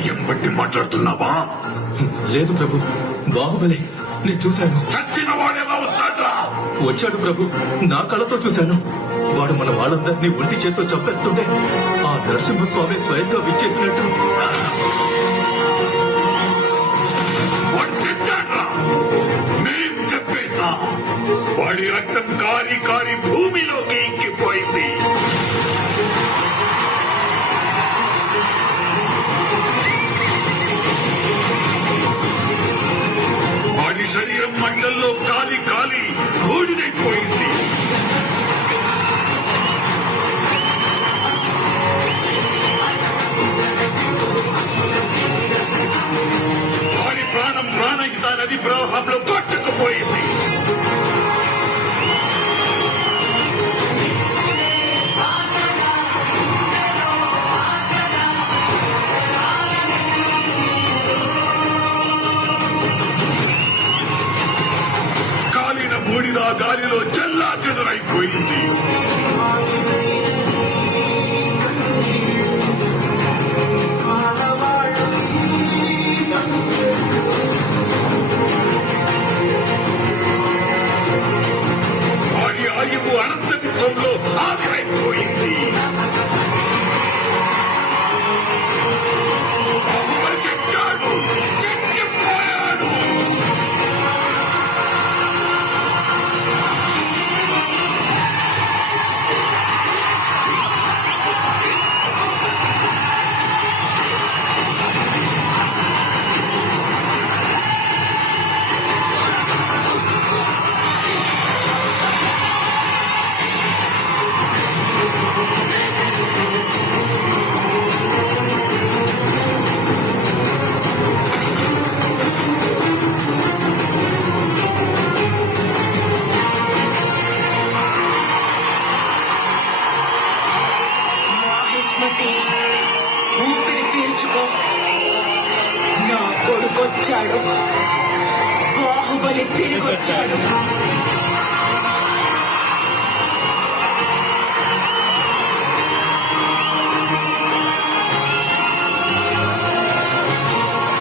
దెయ్యం బట్టి మాట్లాడుతున్నావా? లేదు ప్రభు, బాహుబలి నేను చూశాను. చచ్చిన వాడేలా వస్తాడ్రా? వచ్చాడు ప్రభు, నా కళ్ళతో చూశాను. వాడు మన వాళ్ళందరినీ ఒంటి చేత్తో చంపేస్తుంటే ఆ నరసింహస్వామి స్వయంగా విచ్చేసినట్టు. వాడు చచ్చాడ్రా, మేం చెప్పేశా. వాడి రక్తం కారి కారి భూమిలోకి ఇంకిపోయింది. వాడి శరీరం మంటల్లో కాలి కాలి బూడిదైపోయింది. వాడి ప్రాణం ప్రాణహిత నది ప్రవాహంలో కొట్టుకుపోయింది. కాలిన బూడిద గాలిలో చెల్లా చెదురైపోయింది. వాడి ఆయువు అనంత విశ్వంలో ఆవిరైపోయింది. బాహుబలి చచ్చాడు, చచ్చిపోయాడు. మాహిష్మతి, ఊపిరి పీల్చుకో. నా కొడుకొచ్చాడు, బాహుబలి తిరిగొచ్చాడు.